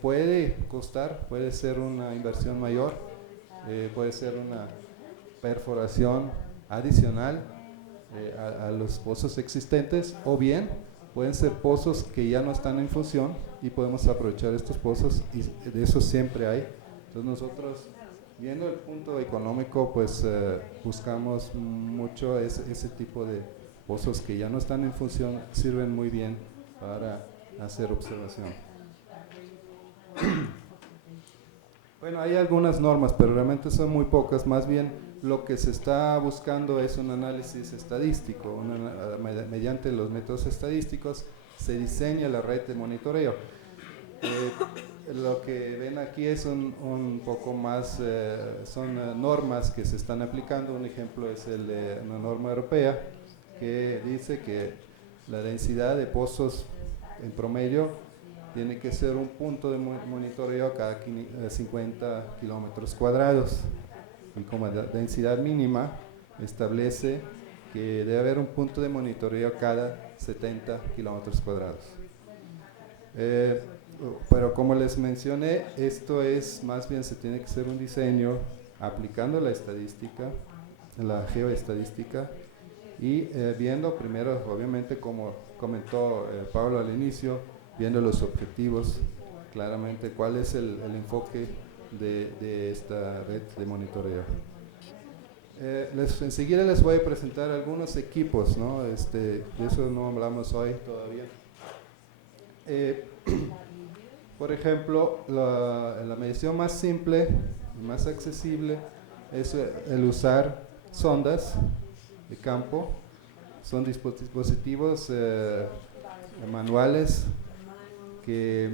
puede costar, puede ser una inversión mayor, puede ser una perforación adicional a los pozos existentes, o bien pueden ser pozos que ya no están en función y podemos aprovechar estos pozos, y de eso siempre hay. Entonces nosotros, viendo el punto económico, pues buscamos mucho ese tipo de pozos que ya no están en función, sirven muy bien para hacer observación. Bueno, hay algunas normas, pero realmente son muy pocas. Más bien lo que se está buscando es un análisis estadístico. Mediante los métodos estadísticos se diseña la red de monitoreo. Lo que ven aquí es un poco más, son normas que se están aplicando. Un ejemplo es una norma europea que dice que la densidad de pozos en promedio tiene que ser un punto de monitoreo cada 50 kilómetros cuadrados, y como densidad mínima establece que debe haber un punto de monitoreo cada 70 kilómetros cuadrados. Pero como les mencioné, esto es más bien, se tiene que hacer un diseño aplicando la estadística, la geoestadística, y viendo primero, obviamente, como comentó Pablo al inicio, viendo los objetivos, claramente cuál es el enfoque de esta red de monitoreo. Enseguida les voy a presentar algunos equipos, ¿no? De eso no hablamos hoy todavía. Por ejemplo, la medición más simple y más accesible es el usar sondas de campo. Son dispositivos manuales que,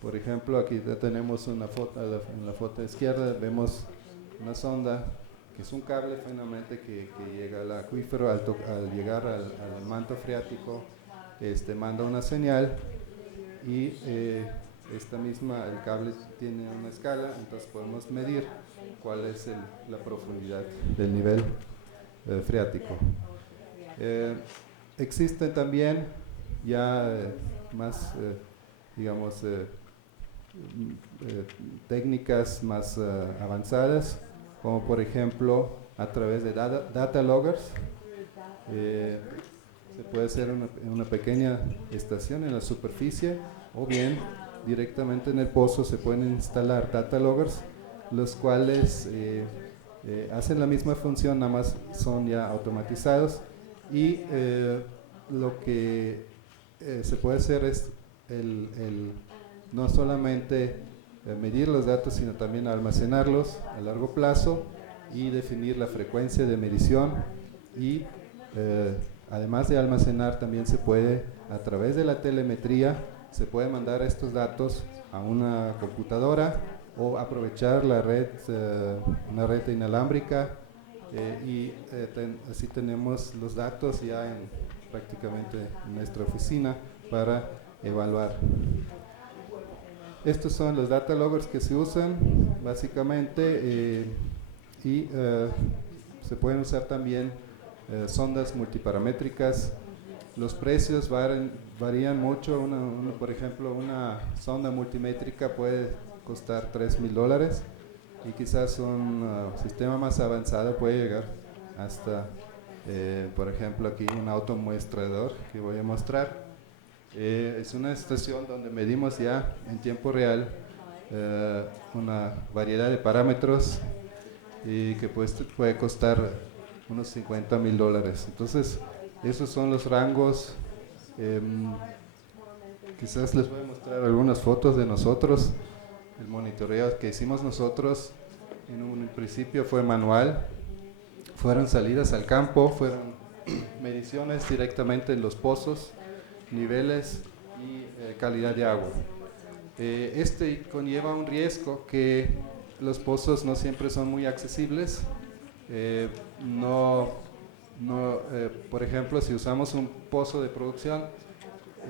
por ejemplo, aquí ya tenemos una foto, en la foto izquierda vemos una sonda que es un cable finalmente que llega al acuífero. Al llegar al manto freático, manda una señal, y el cable tiene una escala, entonces podemos medir cuál es la profundidad del nivel freático. Existen también ya más, digamos, técnicas más avanzadas, como por ejemplo a través de data loggers. Se puede hacer una pequeña estación en la superficie, o bien directamente en el pozo se pueden instalar data loggers, los cuales hacen la misma función, nada más son ya automatizados, y lo que se puede hacer es no solamente medir los datos, sino también almacenarlos a largo plazo y definir la frecuencia de medición. Y además de almacenar, también se puede, a través de la telemetría, se puede mandar estos datos a una computadora o aprovechar la red, una red inalámbrica, y así tenemos los datos ya prácticamente en nuestra oficina para evaluar. Estos son los data loggers que se usan básicamente, y se pueden usar también sondas multiparamétricas. Los precios varían mucho. Por ejemplo, una sonda multimétrica puede costar $3,000, y quizás un sistema más avanzado puede llegar hasta, por ejemplo, aquí un automuestrador que voy a mostrar. Es una estación donde medimos ya en tiempo real una variedad de parámetros, y que puede costar unos $50,000. Entonces, esos son los rangos. Quizás les voy a mostrar algunas fotos de nosotros. El monitoreo que hicimos nosotros en un principio fue manual, fueron salidas al campo, fueron mediciones directamente en los pozos, niveles y calidad de agua. Conlleva un riesgo que los pozos no siempre son muy accesibles. Por ejemplo, si usamos un pozo de producción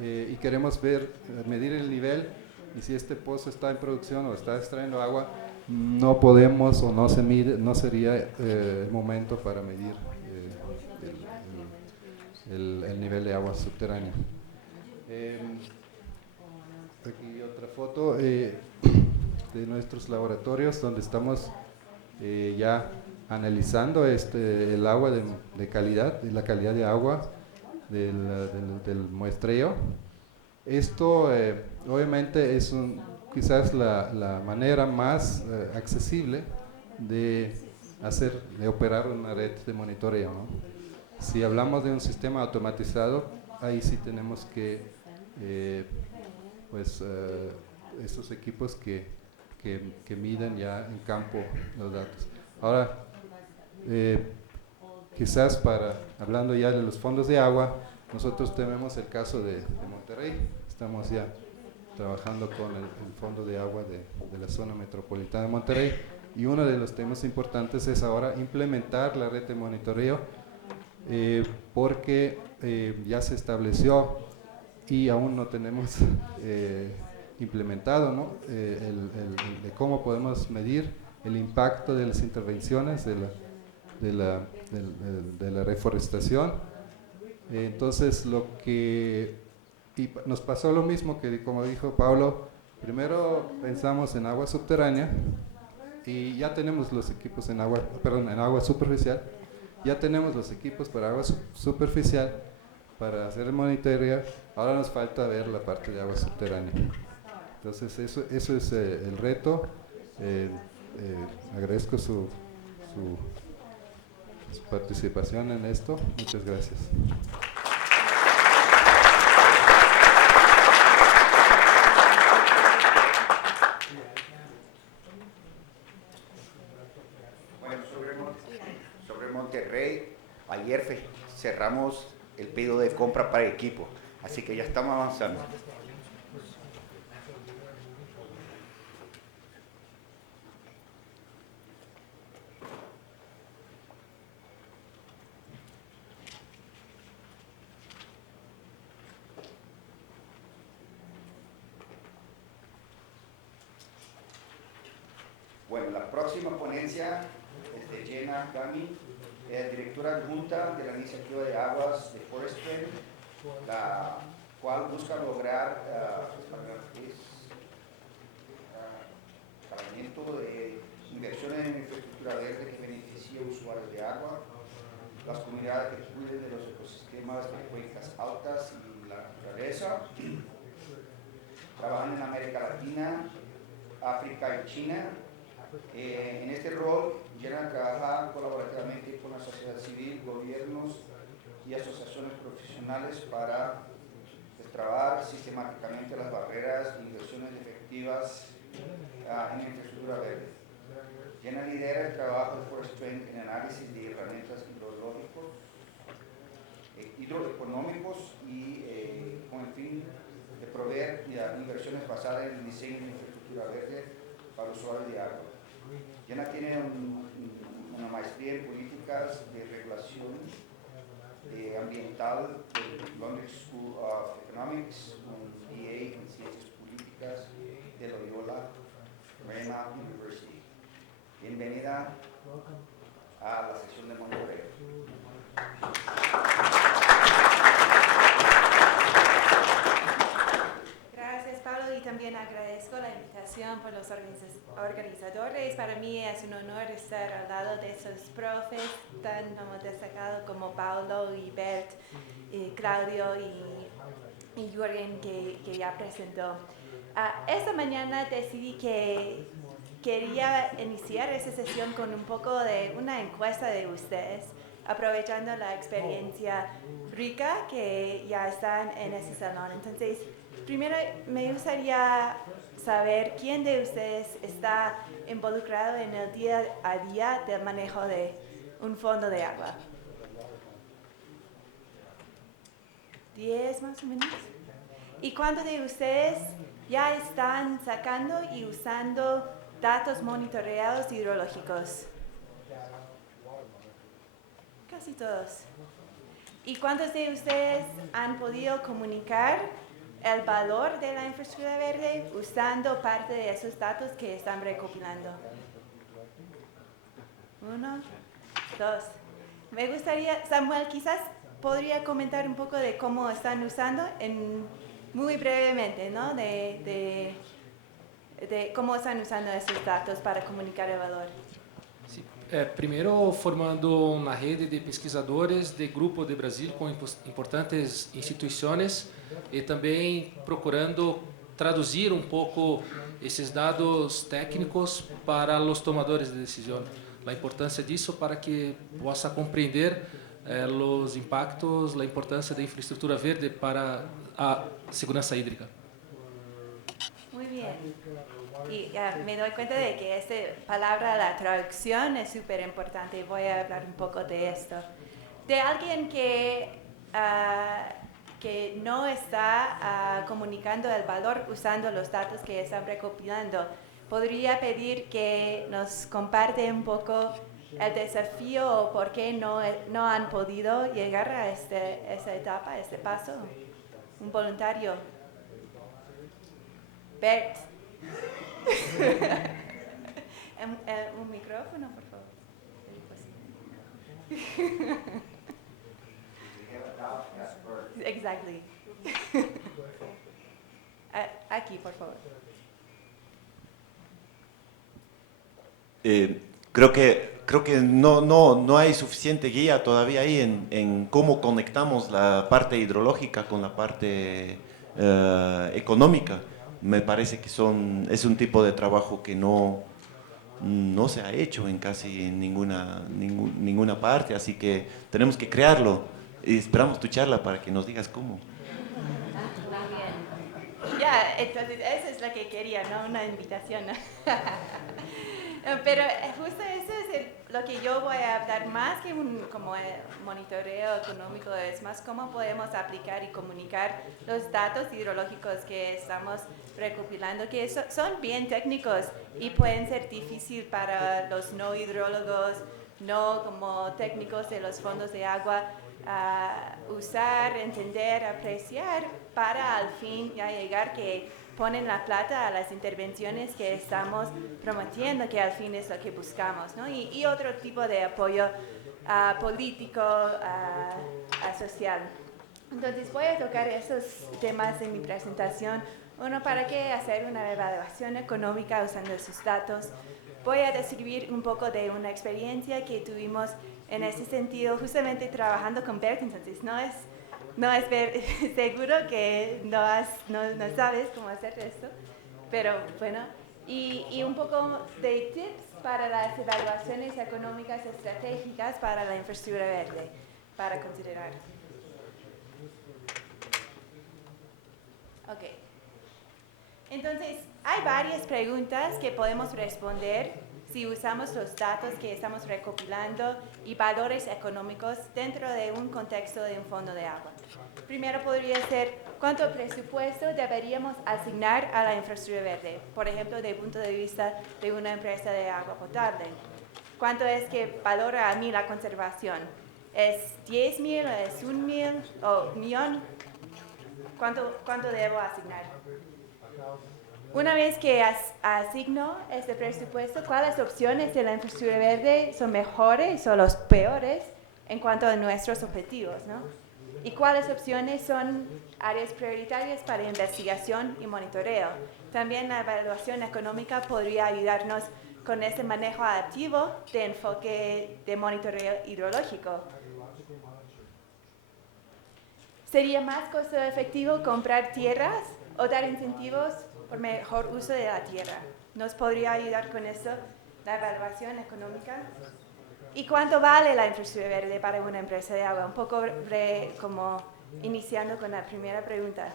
y queremos medir el nivel, y si este pozo está en producción o está extrayendo agua, no podemos, o no sería el momento para medir el nivel de agua subterránea. Aquí otra foto de nuestros laboratorios donde estamos ya analizando el agua de calidad, de la calidad de agua del muestreo. Esto obviamente es quizás la manera más accesible de operar una red de monitoreo, ¿no? Si hablamos de un sistema automatizado, ahí sí tenemos que estos equipos que miden ya en campo los datos. Ahora, quizás hablando ya de los fondos de agua, nosotros tenemos el caso de Monterrey. Estamos ya trabajando con el fondo de agua de la zona metropolitana de Monterrey, y uno de los temas importantes es ahora implementar la red de monitoreo, porque ya se estableció y aún no tenemos implementado, ¿no? De cómo podemos medir el impacto de las intervenciones de la reforestación. Entonces nos pasó lo mismo que, como dijo Pablo, primero pensamos en agua subterránea y ya tenemos los equipos en agua superficial, ya tenemos los equipos para agua superficial para hacer el monitoreo. Ahora nos falta ver la parte de agua subterránea. Entonces eso es el reto. Agradezco su participación en esto. Muchas gracias. Bueno, sobre Monterrey, ayer cerramos el pedido de compra para equipo, así que ya estamos avanzando. Bueno, la próxima ponencia es de Jenna Gami, directora adjunta de la Iniciativa de Aguas de Forestry, la cual busca lograr escalamiento de inversiones en infraestructura verde que beneficie a usuarios de agua, las comunidades que cuiden de los ecosistemas de cuencas altas y la naturaleza. Trabajan en América Latina, África y China. En este rol, Jenna trabaja colaborativamente con la sociedad civil, gobiernos y asociaciones profesionales para destrabar sistemáticamente las barreras e inversiones efectivas en infraestructura verde. Jenna lidera el trabajo de Forestry en análisis de herramientas hidroeconómicos y con el fin de proveer inversiones basadas en el diseño de infraestructura verde para usuarios de agua. Jenna tiene una maestría en políticas de regulación ambiental del London School of Economics, un BA en Ciencias Políticas de Loyola Marymount University. Bienvenida a la sesión de monitoreo. Gracias, Pablo, y también agradezco la invitación por los organizadores. Para mí es un honor estar al lado de esos profes tan destacados como Pablo y Bert, y Claudio y Jürgen que ya presentó. Esta mañana decidí que quería iniciar esta sesión con un poco de una encuesta de ustedes, aprovechando la experiencia rica que ya están en este salón. Entonces, primero me gustaría saber quién de ustedes está involucrado en el día a día del manejo de un fondo de agua. 10 más o menos. ¿Y cuántos de ustedes ya están sacando y usando datos monitoreados hidrológicos? Casi todos. ¿Y cuántos de ustedes han podido comunicar el valor de la infraestructura verde usando parte de esos datos que están recopilando? 1, 2. Me gustaría, Samuel, quizás podría comentar un poco de cómo están usando muy brevemente, ¿no? De de cómo están usando esos datos para comunicar el valor. Sí. Primeiro, formando uma rede de pesquisadores de Grupo de Brasil com importantes instituições e também procurando traduzir um pouco esses dados técnicos para os tomadores de decisão. A importância disso para que possa compreender os impactos, a importância da infraestrutura verde para a segurança hídrica. Muy bien. Y me doy cuenta de que esta palabra, la traducción, es súper importante. Voy a hablar un poco de esto. De alguien que no está comunicando el valor usando los datos que están recopilando, podría pedir que nos comparte un poco el desafío o por qué no han podido llegar a esa etapa, a este paso. Un voluntario. Bert. Un micrófono, por favor. Exactly. Aquí, por favor. Creo que no hay suficiente guía todavía ahí en cómo conectamos la parte hidrológica con la parte económica. Me parece que es un tipo de trabajo que no se ha hecho en casi ninguna parte, así que tenemos que crearlo y esperamos tu charla para que nos digas cómo. Ya, entonces eso es lo que quería, ¿no? Una invitación. Pero justo eso es lo que yo voy a hablar más que como monitoreo económico, es más cómo podemos aplicar y comunicar los datos hidrológicos que estamos recopilando, que son bien técnicos y pueden ser difíciles para los no hidrólogos, no como técnicos de los fondos de agua, usar, entender, apreciar para al fin ya llegar que ponen la plata a las intervenciones que estamos prometiendo, que al fin es lo que buscamos, ¿no? Y otro tipo de apoyo político, social. Entonces voy a tocar esos temas en mi presentación. Uno, para qué hacer una evaluación económica usando esos datos. Voy a describir un poco de una experiencia que tuvimos en ese sentido, justamente trabajando con Bert. Entonces no es seguro que no sabes cómo hacer esto, pero bueno, y un poco de tips para las evaluaciones económicas estratégicas para la infraestructura verde, para considerar. Ok. Entonces, hay varias preguntas que podemos responder si usamos los datos que estamos recopilando y valores económicos dentro de un contexto de un fondo de agua. Primero podría ser, ¿cuánto presupuesto deberíamos asignar a la infraestructura verde? Por ejemplo, desde el punto de vista de una empresa de agua potable. ¿Cuánto es que valora a mí la conservación? ¿Es 10,000, es 1,000 o 1,000,000? ¿Cuánto debo asignar? Una vez que asigno este presupuesto, ¿cuáles opciones de la infraestructura verde son mejores o los peores en cuanto a nuestros objetivos, ¿no? ¿Y cuáles opciones son áreas prioritarias para investigación y monitoreo? También la evaluación económica podría ayudarnos con ese manejo activo de enfoque de monitoreo hidrológico. ¿Sería más costo efectivo comprar tierras o dar incentivos por mejor uso de la tierra? ¿Nos podría ayudar con eso la evaluación económica? ¿Y cuánto vale la infraestructura verde para una empresa de agua? Un poco como iniciando con la primera pregunta.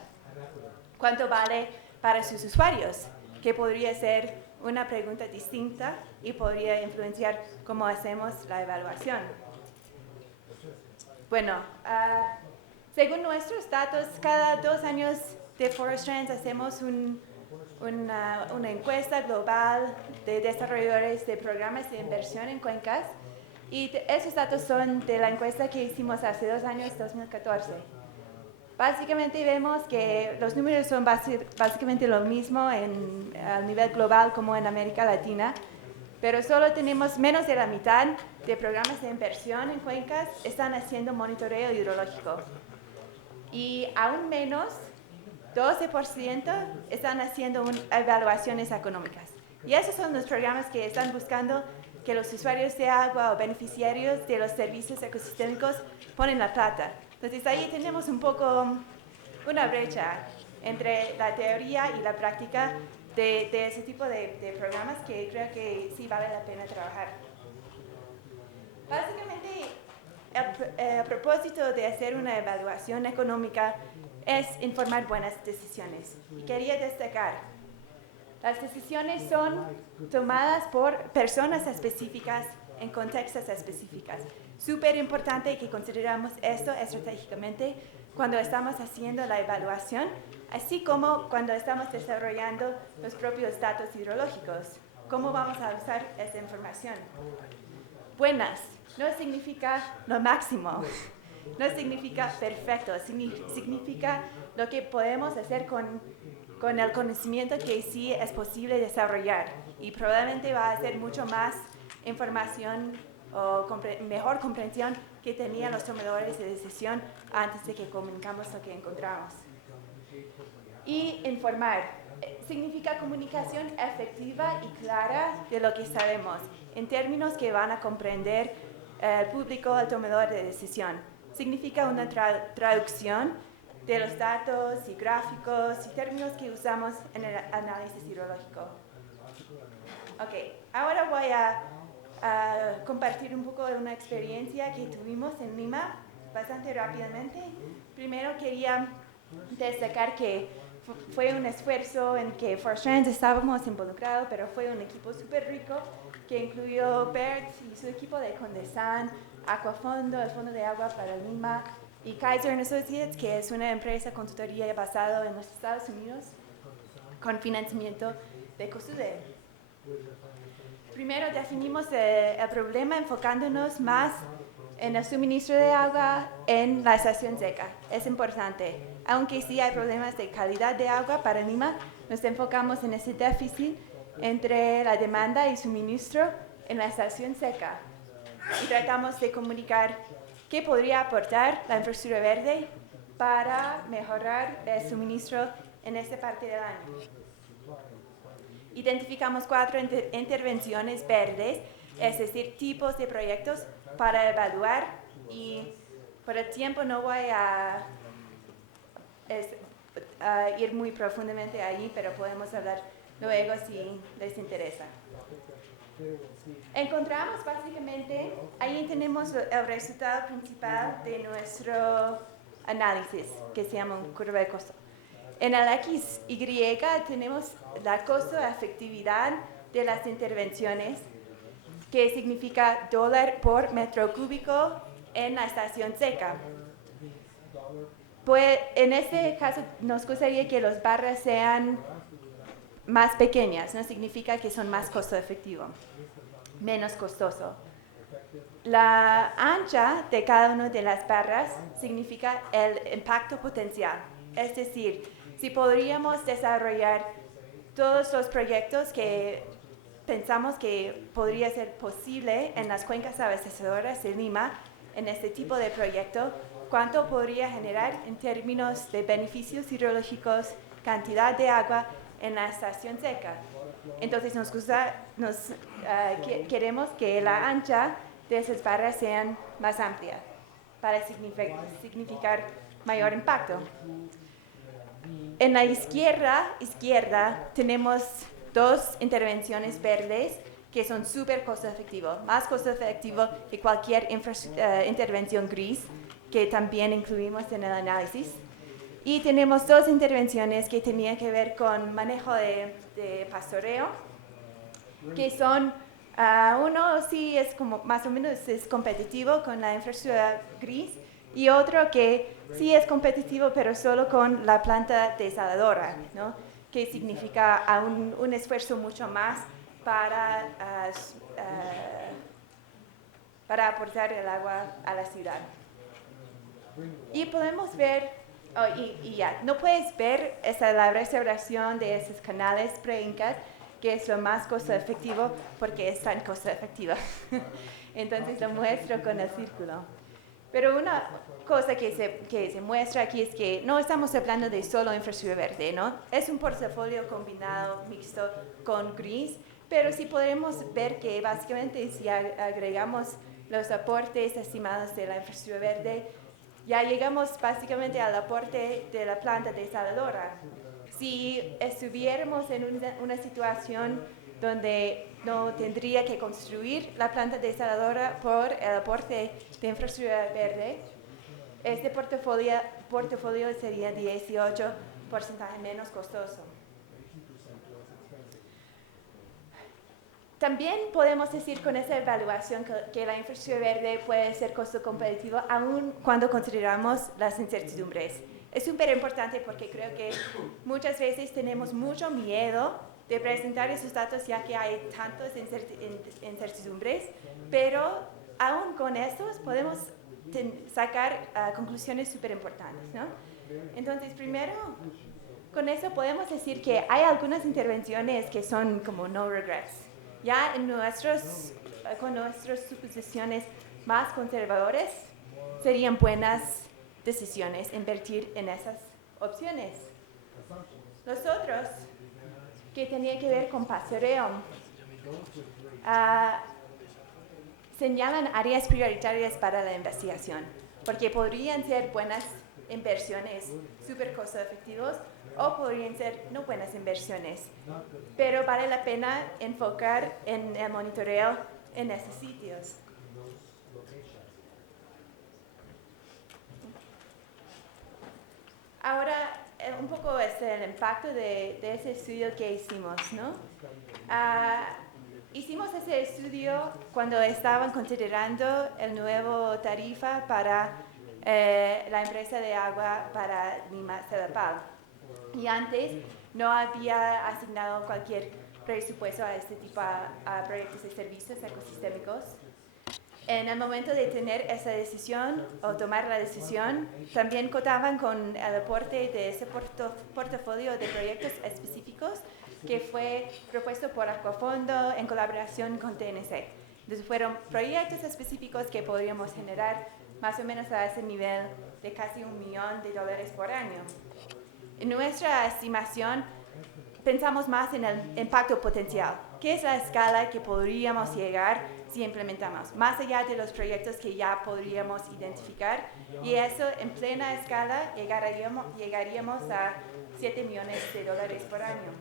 ¿Cuánto vale para sus usuarios? Que podría ser una pregunta distinta y podría influenciar cómo hacemos la evaluación. Bueno, según nuestros datos, cada 2 años de Forest Trends hacemos una encuesta global de desarrolladores de programas de inversión en cuencas, y esos datos son de la encuesta que hicimos hace 2 años, 2014. Básicamente vemos que los números son básicamente lo mismo a nivel global como en América Latina, pero solo tenemos menos de la mitad de programas de inversión en cuencas están haciendo monitoreo hidrológico. Y aún menos 12% están haciendo evaluaciones económicas. Y esos son los programas que están buscando que los usuarios de agua o beneficiarios de los servicios ecosistémicos ponen la plata. Entonces ahí tenemos un poco una brecha entre la teoría y la práctica de ese tipo de programas que creo que sí vale la pena trabajar. Básicamente, el propósito de hacer una evaluación económica es informar buenas decisiones. Y quería destacar, las decisiones son tomadas por personas específicas en contextos específicos. Súper importante que consideramos esto estratégicamente cuando estamos haciendo la evaluación, así como cuando estamos desarrollando los propios datos hidrológicos. ¿Cómo vamos a usar esa información? Buenas no significa lo máximo, no significa perfecto, significa lo que podemos hacer con el conocimiento que sí es posible desarrollar, y probablemente va a ser mucho más información o mejor comprensión que tenían los tomadores de decisión antes de que comunicamos lo que encontramos. Y informar significa comunicación efectiva y clara de lo que sabemos, en términos que van a comprender el público, el tomador de decisión. Significa una traducción de los datos y gráficos y términos que usamos en el análisis hidrológico. Ok, ahora voy a compartir un poco de una experiencia que tuvimos en Lima, bastante rápidamente. Primero quería destacar que fue un esfuerzo en que Forstrands estábamos involucrados, pero fue un equipo súper rico que incluyó Bert y su equipo de Condesan, Aquafondo, el Fondo de Agua para Lima, y Kaiser Associates, que es una empresa consultoría basada en los Estados Unidos, con financiamiento de COSUDE. Primero definimos el problema enfocándonos más en el suministro de agua en la estación seca. Es importante. Aunque sí hay problemas de calidad de agua para Lima, nos enfocamos en ese déficit entre la demanda y suministro en la estación seca. Y tratamos de comunicar qué podría aportar la infraestructura verde para mejorar el suministro en esta parte del año. Identificamos 4 intervenciones verdes, es decir, tipos de proyectos para evaluar, y por el tiempo no voy a ir muy profundamente allí, pero podemos hablar luego si les interesa. Encontramos básicamente, ahí tenemos el resultado principal de nuestro análisis, que se llama curva de costo. En el XY tenemos la costo-efectividad de las intervenciones, que significa dólar por metro cúbico en la estación seca. Pues en este caso nos gustaría que las barras sean más pequeñas, no significa que son más costo efectivo, menos costoso. La ancha de cada una de las barras significa el impacto potencial, es decir, si podríamos desarrollar todos los proyectos que pensamos que podría ser posible en las cuencas abastecedoras de Lima, en este tipo de proyecto, cuánto podría generar en términos de beneficios hidrológicos, cantidad de agua en la estación seca. Entonces queremos que la ancha de esas barras sean más amplia para significar mayor impacto. En la izquierda tenemos 2 intervenciones verdes que son súper costo efectivo, más costo efectivo que cualquier intervención gris que también incluimos en el análisis. Y tenemos 2 intervenciones que tenían que ver con manejo de pastoreo, que son, uno sí es como más o menos es competitivo con la infraestructura gris, y otro que sí es competitivo pero solo con la planta desaladora, ¿no? Que significa un esfuerzo mucho más para aportar el agua a la ciudad. Y podemos ver, no puedes ver la restauración de esos canales pre-incas, que es lo más costo efectivo porque es tan costo efectivo. Entonces lo muestro con el círculo. Pero una cosa que se muestra aquí es que no estamos hablando de solo infraestructura verde, ¿no? Es un portafolio combinado, mixto con gris, pero sí podemos ver que básicamente si agregamos los aportes estimados de la infraestructura verde, ya llegamos básicamente al aporte de la planta desaladora. Si estuviéramos en una situación donde no tendría que construir la planta desaladora por el aporte de infraestructura verde, este portafolio sería 18% menos costoso. También podemos decir con esa evaluación que la infraestructura verde puede ser costo competitivo aun cuando consideramos las incertidumbres. Es súper importante porque creo que muchas veces tenemos mucho miedo de presentar esos datos ya que hay tantas incertidumbres, pero aún con estos podemos sacar conclusiones súper importantes, ¿no? Entonces, primero, con eso podemos decir que hay algunas intervenciones que son como no regrets. Ya con nuestras suposiciones más conservadoras serían buenas decisiones invertir en esas opciones. Los otros, que tenía que ver con pastoreo, señalan áreas prioritarias para la investigación, porque podrían ser buenas inversiones súper costo efectivos o podrían ser no buenas inversiones, pero vale la pena enfocar en el monitoreo en esos sitios. Ahora, un poco es el impacto de ese estudio que hicimos, ¿no? Hicimos ese estudio cuando estaban considerando el nuevo tarifa para la empresa de agua para Lima-Sedapal. Y antes no había asignado cualquier presupuesto a este tipo de proyectos de servicios ecosistémicos. En el momento de tener esa decisión o tomar la decisión, también contaban con el aporte de ese portafolio de proyectos específicos que fue propuesto por Aquafondo en colaboración con TNC. Entonces fueron proyectos específicos que podríamos generar más o menos a ese nivel de casi $1 millón por año. En nuestra estimación pensamos más en el impacto potencial, que es la escala que podríamos llegar si implementamos, más allá de los proyectos que ya podríamos identificar, y eso en plena escala llegaríamos a $7 millones por año.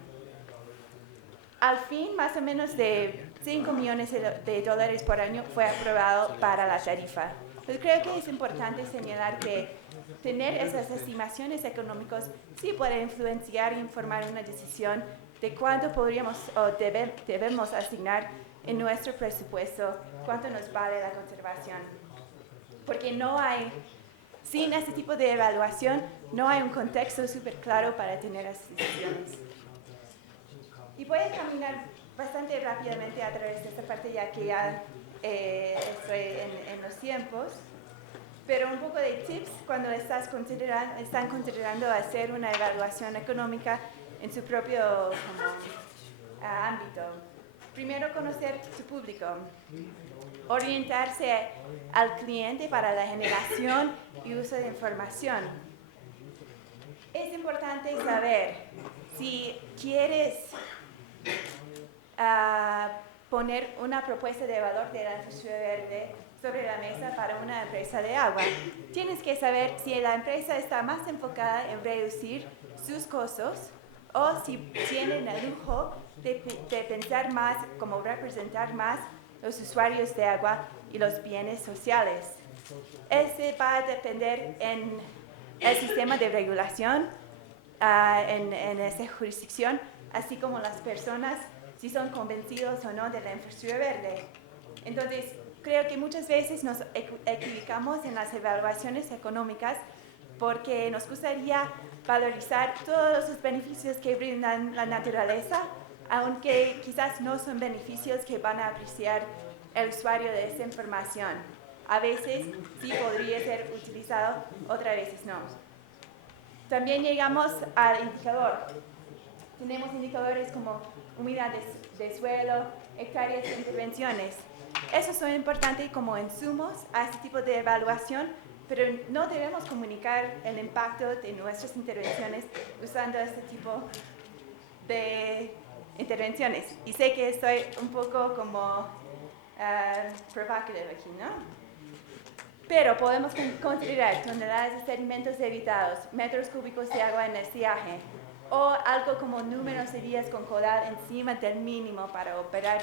Al fin, más o menos de $5 millones por año fue aprobado para la tarifa. Entonces, creo que es importante señalar que tener esas estimaciones económicas sí puede influenciar e informar una decisión de cuánto podríamos o debemos asignar en nuestro presupuesto, cuánto nos vale la conservación. Porque sin este tipo de evaluación, no hay un contexto súper claro para tener esas decisiones. Y voy a caminar bastante rápidamente a través de esta parte ya que ya estoy en los tiempos. Pero un poco de tips cuando están considerando hacer una evaluación económica en su propio ámbito. Primero, conocer su público. Orientarse al cliente para la generación y uso de información. Es importante saber si quieres poner una propuesta de valor de la infraestructura verde sobre la mesa para una empresa de agua. Tienes que saber si la empresa está más enfocada en reducir sus costos o si tienen el lujo de pensar más, como representar más los usuarios de agua y los bienes sociales. Este va a depender en el sistema de regulación en esa jurisdicción, así como las personas, si son convencidos o no de la infraestructura verde. Entonces, creo que muchas veces nos equivocamos en las evaluaciones económicas porque nos gustaría valorizar todos los beneficios que brindan la naturaleza, aunque quizás no son beneficios que van a apreciar el usuario de esa información. A veces sí podría ser utilizado, otras veces no. También llegamos al indicador. Tenemos indicadores como humedad de suelo, hectáreas de intervenciones. Esos son importantes como insumos a este tipo de evaluación, pero no debemos comunicar el impacto de nuestras intervenciones usando este tipo de intervenciones. Y sé que estoy un poco como provocative aquí, ¿no? Pero podemos considerar toneladas de sedimentos evitados, metros cúbicos de agua en estiaje, o algo como números de días con caudal encima del mínimo para operar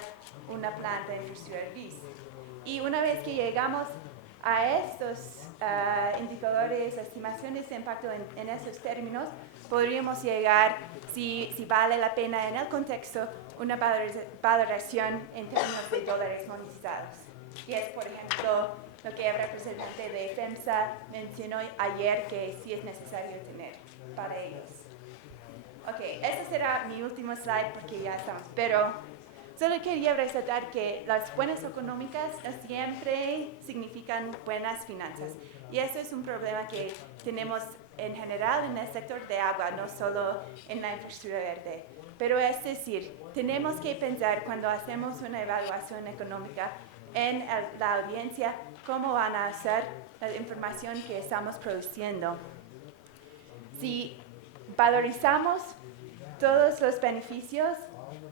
una planta industrial BIS. Y una vez que llegamos a estos indicadores, estimaciones de impacto en esos términos, podríamos llegar, si vale la pena en el contexto, una valoración en términos de dólares monetizados. Y es, por ejemplo, lo que el representante de FEMSA mencionó ayer que sí es necesario tener para ellos. Ok, ese será mi último slide porque ya estamos, pero solo quería resaltar que las buenas económicas no siempre significan buenas finanzas. Y eso es un problema que tenemos en general en el sector de agua, no solo en la infraestructura verde. Pero es decir, tenemos que pensar cuando hacemos una evaluación económica en la audiencia cómo van a hacer la información que estamos produciendo. Si valorizamos todos los beneficios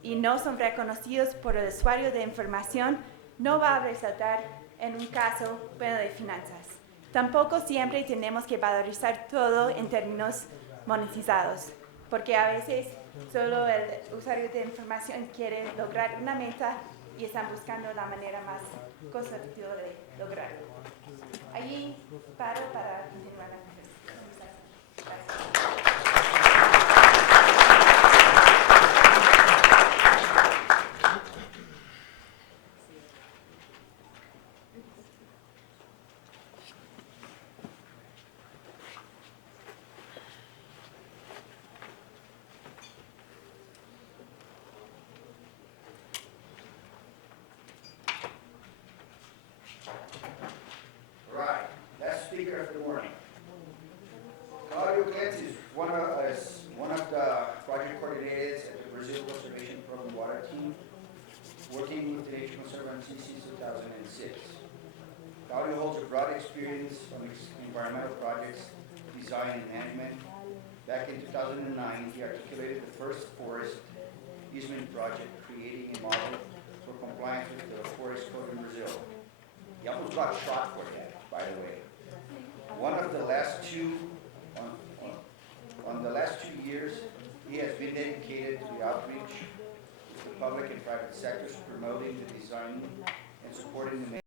y no son reconocidos por el usuario de información, no va a resaltar en un caso bueno de finanzas. Tampoco siempre tenemos que valorizar todo en términos monetizados, porque a veces solo el usuario de información quiere lograr una meta y están buscando la manera más costo-efectiva de lograrlo. Allí paro para continuar la conversación. Gracias. Right, last speaker of the morning. Claudio Clens is one of the project coordinators at the Brazil Conservation Program Water Team, working with the Nature Conservancy since 2006. Claudio holds a broad experience on environmental projects, design and management. Back in 2009, he articulated the first forest easement project, creating a model for compliance with the Forest Code in Brazil. He almost got shot for that, by the way. One of the last two, on the last 2 years, he has been dedicated to the outreach with the public and private sectors, promoting the design and supporting the